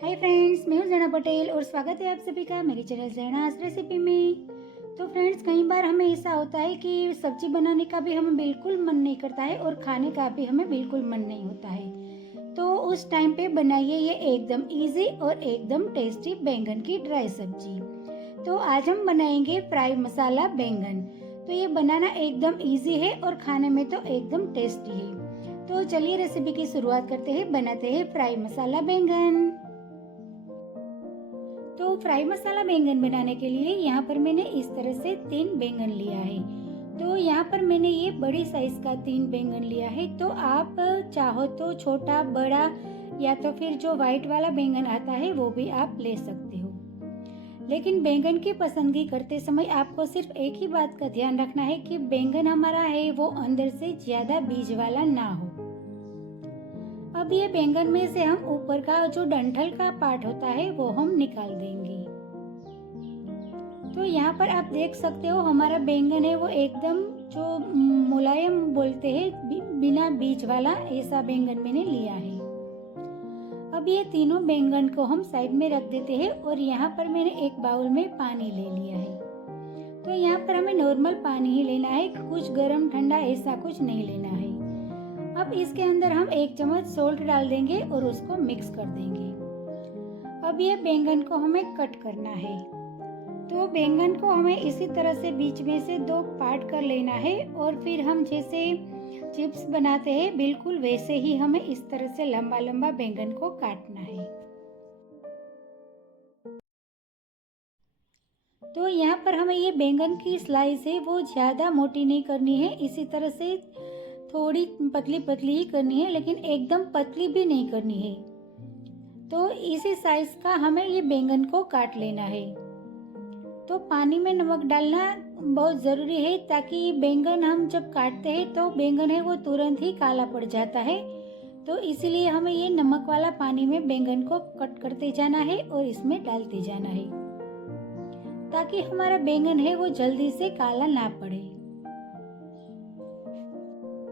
Hi friends, मैं हूँ ज़ैना पटेल और स्वागत है आप सभी का मेरे चैनल ज़ैनास रेसिपी में। तो फ्रेंड्स, कई बार हमें ऐसा होता है कि सब्जी बनाने का भी हमें बिल्कुल मन नहीं करता है और खाने का भी हमें बिल्कुल मन नहीं होता है। तो उस टाइम पे बनाइए ये एकदम इजी और एकदम टेस्टी बैंगन की ड्राई सब्जी। तो आज हम बनाएंगे फ्राई मसाला बैंगन। तो ये बनाना एकदम इजी है और खाने में तो एकदम टेस्टी है। तो चलिए रेसिपी की शुरुआत करते हैं। बनाते हैं फ्राई मसाला बैंगन। तो फ्राई मसाला बैंगन बनाने के लिए यहाँ पर मैंने इस तरह से 3 बैंगन लिया है। तो यहाँ पर मैंने ये बड़ी साइज का 3 बैंगन लिया है। तो आप चाहो तो छोटा बड़ा या तो फिर जो व्हाइट वाला बैंगन आता है वो भी आप ले सकते हो। लेकिन बैंगन की पसंदगी करते समय आपको सिर्फ एक ही बात का ध्यान रखना है कि बैंगन हमारा है वो अंदर से ज्यादा बीज वाला ना हो। अब ये बैंगन में से हम ऊपर का जो डंठल का पार्ट होता है वो हम निकाल देंगे। तो यहाँ पर आप देख सकते हो हमारा बैंगन है वो एकदम जो मुलायम बोलते हैं बिना बीज वाला ऐसा बैंगन मैंने लिया है। अब ये तीनों बैंगन को हम साइड में रख देते हैं और यहाँ पर मैंने एक बाउल में पानी ले लिया है। तो यहाँ पर हमें नॉर्मल पानी ही लेना है, कुछ गर्म ठंडा ऐसा कुछ नहीं लेना है। अब इसके अंदर हम 1 चम्मच सोल्ट डाल देंगे और उसको मिक्स कर देंगे। अब ये बैंगन को हमें कट करना है। तो बैंगन को हमें इसी तरह से बीच में से 2 पार्ट कर लेना है और फिर हम जैसे चिप्स बनाते हैं बिल्कुल वैसे ही हमें इस तरह से लंबा लंबा बैंगन को काटना है। तो यहाँ पर हमें ये बैंगन की स्लाइस है वो ज़्यादा मोटी नहीं करनी है, इसी तरह से थोड़ी पतली पतली ही करनी है, लेकिन एकदम पतली भी नहीं करनी है। तो इसी साइज का हमें ये बैंगन को काट लेना है। तो पानी में नमक डालना बहुत ज़रूरी है ताकि बैंगन हम जब काटते हैं तो बैंगन है वो तुरंत ही काला पड़ जाता है। तो इसीलिए हमें ये नमक वाला पानी में बैंगन को कट करते जाना है और इसमें डालते जाना है ताकि हमारा बैंगन है वो जल्दी से काला ना पड़े।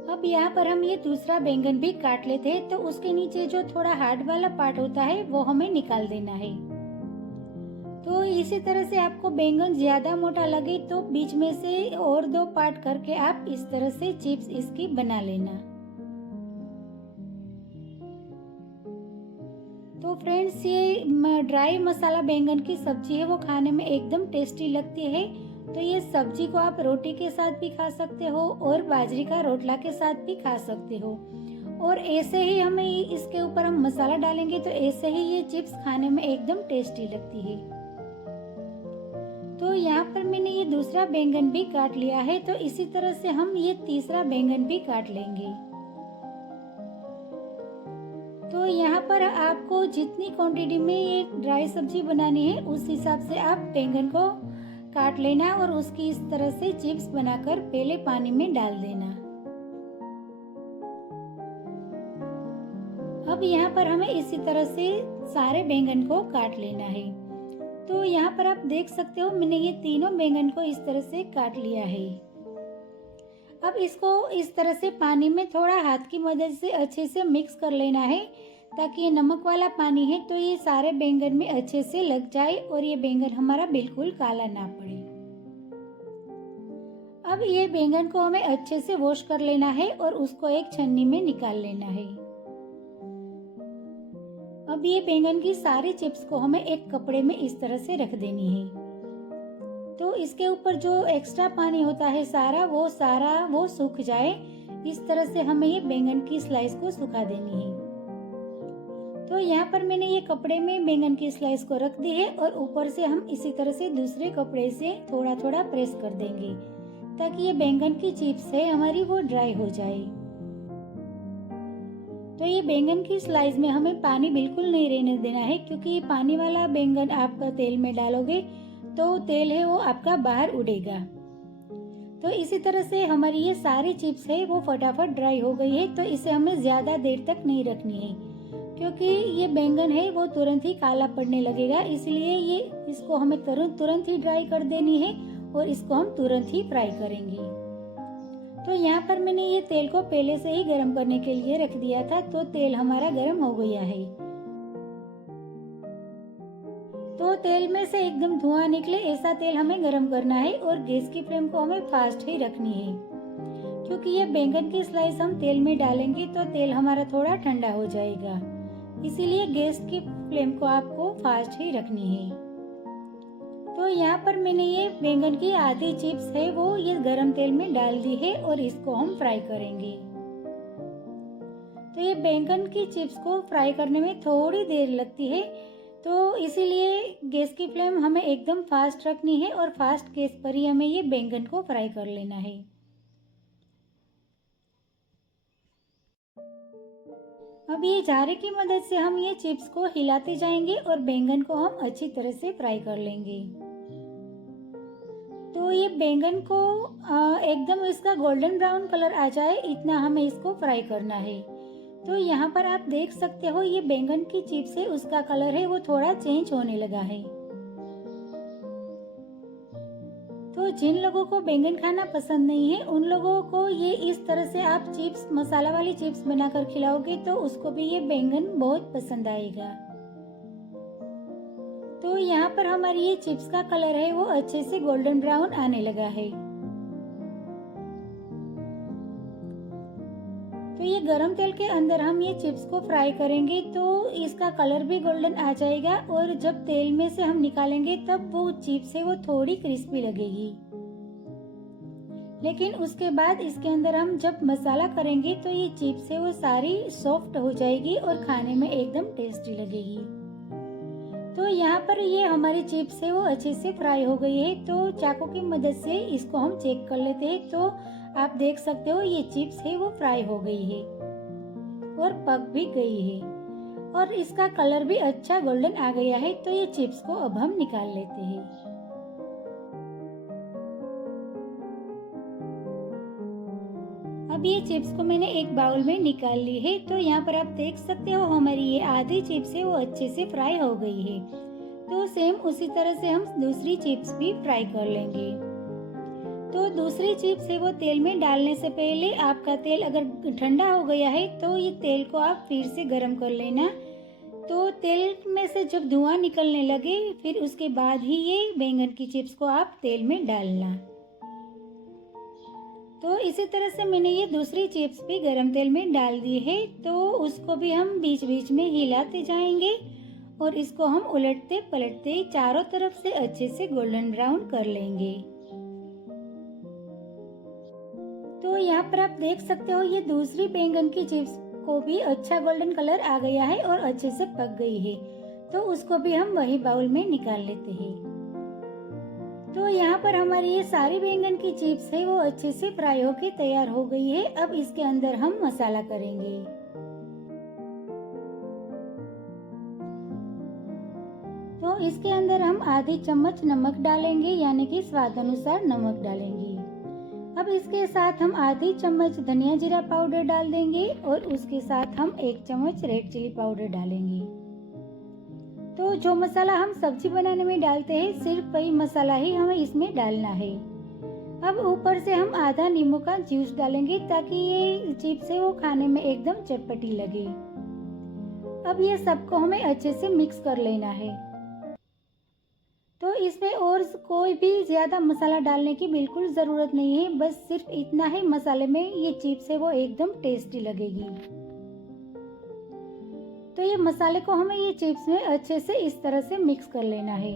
अब यहाँ पर हम ये दूसरा बैंगन भी काट लेते हैं। तो उसके नीचे जो थोड़ा हार्ड वाला पार्ट होता है वो हमें निकाल देना है। तो इसी तरह से आपको बैंगन ज्यादा मोटा लगे तो बीच में से और 2 पार्ट करके आप इस तरह से चिप्स इसकी बना लेना। तो फ्रेंड्स, ये ड्राई मसाला बैंगन की सब्जी है वो खाने में एकदम टेस्टी लगती है। तो ये सब्जी को आप रोटी के साथ भी खा सकते हो और बाजरी का रोटला के साथ भी खा सकते हो। और ऐसे ही हमें इसके ऊपर हम मसाला डालेंगे तो ऐसे ही ये चिप्स खाने में एकदम टेस्टी लगती है। तो यहाँ पर मैंने ये दूसरा बैंगन भी काट लिया है। तो इसी तरह से हम ये तीसरा बैंगन भी काट लेंगे। तो यहाँ पर आपको जितनी क्वांटिटी में ये ड्राई सब्जी बनानी है उस हिसाब से आप बैंगन को काट लेना और उसकी इस तरह से चिप्स बनाकर पहले पानी में डाल देना। अब यहाँ पर हमें इसी तरह से सारे बैंगन को काट लेना है। तो यहाँ पर आप देख सकते हो मैंने ये तीनों बैंगन को इस तरह से काट लिया है। अब इसको इस तरह से पानी में थोड़ा हाथ की मदद से अच्छे से मिक्स कर लेना है ताकि ये नमक वाला पानी है तो ये सारे बैंगन में अच्छे से लग जाए और ये बैंगन हमारा बिल्कुल काला ना पड़े। अब ये बैंगन को हमें अच्छे से वॉश कर लेना है और उसको एक छन्नी में निकाल लेना है। अब ये बैंगन की सारी चिप्स को हमें एक कपड़े में इस तरह से रख देनी है। तो इसके ऊपर जो एक्स्ट्रा पानी होता है सारा वो सूख जाए। इस तरह से हमें ये बैंगन की स्लाइस को सुखा देनी है। तो यहाँ पर मैंने ये कपड़े में बैंगन की स्लाइस को रख दी है और ऊपर से हम इसी तरह से दूसरे कपड़े से थोड़ा थोड़ा प्रेस कर देंगे ताकि ये बैंगन की चिप्स है हमारी वो ड्राई हो जाए। तो ये बैंगन की स्लाइस में हमें पानी बिल्कुल नहीं रहने देना है क्योंकि पानी वाला बैंगन आप तेल में डालोगे तो तेल है वो आपका बाहर उड़ेगा। तो इसी तरह से हमारी ये सारी चिप्स है वो फटाफट ड्राई हो गई है। तो इसे हमें ज्यादा देर तक नहीं रखनी है क्योंकि ये बैंगन है वो तुरंत ही काला पड़ने लगेगा, इसलिए ये इसको हमें तुरंत ही ड्राई कर देनी है और इसको हम तुरंत ही फ्राई करेंगे। तो यहाँ पर मैंने ये तेल को पहले से ही गर्म करने के लिए रख दिया था, तो तेल हमारा गर्म हो गया है। तो तेल में से एकदम धुआं निकले ऐसा तेल हमें गर्म करना है और गैस की फ्लेम को हमें फास्ट ही रखनी है, क्योंकि ये बैंगन की स्लाइस हम तेल में डालेंगे तो तेल हमारा थोड़ा ठंडा हो जाएगा, इसीलिए गैस की फ्लेम को आपको फास्ट ही रखनी है। तो यहाँ पर मैंने ये बैंगन की आधी चिप्स है वो ये गरम तेल में डाल दी है और इसको हम फ्राई करेंगे। तो ये बैंगन की चिप्स को फ्राई करने में थोड़ी देर लगती है, तो इसीलिए गैस की फ्लेम हमें एकदम फास्ट रखनी है और फास्ट गैस पर ही हमें ये बैंगन को फ्राई कर लेना है। अब ये झारे की मदद से हम ये चिप्स को हिलाते जाएंगे और बैंगन को हम अच्छी तरह से फ्राई कर लेंगे। तो ये बैंगन को एकदम इसका गोल्डन ब्राउन कलर आ जाए इतना हमें इसको फ्राई करना है। तो यहाँ पर आप देख सकते हो ये बैंगन की चिप्स है उसका कलर है वो थोड़ा चेंज होने लगा है। तो जिन लोगों को बैंगन खाना पसंद नहीं है उन लोगों को ये इस तरह से आप चिप्स मसाला वाली चिप्स बनाकर खिलाओगे तो उसको भी ये बैंगन बहुत पसंद आएगा। तो यहाँ पर हमारी ये चिप्स का कलर है वो अच्छे से गोल्डन ब्राउन आने लगा है। तो ये गरम तेल के अंदर हम ये चिप्स को फ्राई करेंगे तो इसका कलर भी गोल्डन आ जाएगा और जब तेल में से हम निकालेंगे तब वो चिप्स है वो थोड़ी क्रिस्पी लगेगी। लेकिन उसके बाद इसके अंदर हम जब मसाला करेंगे तो ये चिप्स है वो सारी सॉफ्ट हो जाएगी और खाने में एकदम टेस्टी लगेगी। तो यहाँ पर ये हमारी चिप्स है वो अच्छे से फ्राई हो गई है, तो चाकू की मदद से इसको हम चेक कर लेते हैं। तो आप देख सकते हो ये चिप्स है वो फ्राई हो गई है और पक भी गई है और इसका कलर भी अच्छा गोल्डन आ गया है। तो ये चिप्स को अब हम निकाल लेते हैं। अब ये चिप्स को मैंने एक बाउल में निकाल ली है। तो यहाँ पर आप देख सकते हो हमारी ये आधी चिप्स है वो अच्छे से फ्राई हो गई है। तो सेम उसी तरह से हम दूसरी चिप्स भी फ्राई कर लेंगे। तो दूसरी चिप्स है वो तेल में डालने से पहले आपका तेल अगर ठंडा हो गया है तो ये तेल को आप फिर से गर्म कर लेना। तो तेल में से जब धुआं निकलने लगे फिर उसके बाद ही ये बैंगन की चिप्स को आप तेल में डालना। तो इसी तरह से मैंने ये दूसरी चिप्स भी गरम तेल में डाल दी है, तो उसको भी हम बीच बीच में हिलाते जाएंगे और इसको हम उलटते पलटते चारों तरफ से अच्छे से गोल्डन ब्राउन कर लेंगे। तो यहाँ पर आप देख सकते हो ये दूसरी बैंगन की चिप्स को भी अच्छा गोल्डन कलर आ गया है और अच्छे से पक गई है, तो उसको भी हम वही बाउल में निकाल लेते हैं। तो यहाँ पर हमारी ये सारी बैंगन की चिप्स है वो अच्छे से फ्राई होके तैयार हो गई है। अब इसके अंदर हम मसाला करेंगे। तो इसके अंदर हम आधी चम्मच नमक डालेंगे, यानी कि स्वाद अनुसार नमक डालेंगे। अब इसके साथ हम आधी चम्मच धनिया जीरा पाउडर डाल देंगे और उसके साथ हम 1 चम्मच रेड चिली पाउडर डालेंगे। तो जो मसाला हम सब्जी बनाने में डालते हैं सिर्फ वही मसाला ही हमें इसमें डालना है। अब ऊपर से हम आधा नींबू का जूस डालेंगे ताकि ये चिप्स है वो खाने में एकदम चटपटी लगे। अब ये सबको हमें अच्छे से मिक्स कर लेना है। तो इसमें और कोई भी ज्यादा मसाला डालने की बिल्कुल जरूरत नहीं है, बस सिर्फ इतना ही मसाले में ये चिप्स है वो एकदम टेस्टी लगेगी। तो ये मसाले को हमें ये चिप्स में अच्छे से इस तरह से मिक्स कर लेना है।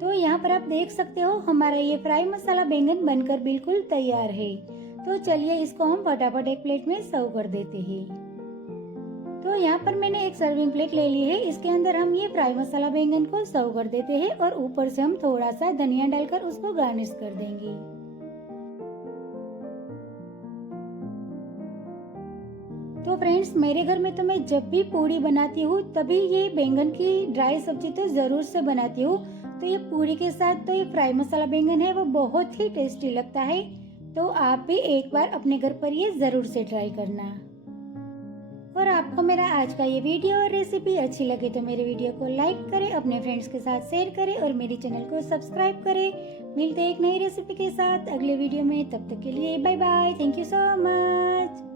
तो यहाँ पर आप देख सकते हो हमारा ये फ्राई मसाला बैंगन बनकर बिल्कुल तैयार है। तो चलिए इसको हम फटाफट एक प्लेट में सर्व कर देते हैं। तो यहाँ पर मैंने एक सर्विंग प्लेट ले ली है, इसके अंदर हम ये फ्राई मसाला बैंगन को सर्व कर देते हैं और ऊपर से हम थोड़ा सा धनिया डालकर उसको गार्निश कर देंगे। तो फ्रेंड्स मेरे घर में तो मैं जब भी पूड़ी बनाती हूँ तभी ये बैंगन की ड्राई सब्जी तो जरूर से बनाती हूँ। तो ये पूड़ी के साथ तो ये फ्राई मसाला बैंगन है वो बहुत ही टेस्टी लगता है। तो आप भी एक बार अपने घर पर ये जरूर से ट्राई करना। और आपको मेरा आज का ये वीडियो और रेसिपी अच्छी लगे तो मेरे वीडियो को लाइक करें, अपने फ्रेंड्स के साथ शेयर करें और मेरी चैनल को सब्सक्राइब करें। मिलते हैं एक नई रेसिपी के साथ अगले वीडियो में, तब तक के लिए bye bye. Thank you so much.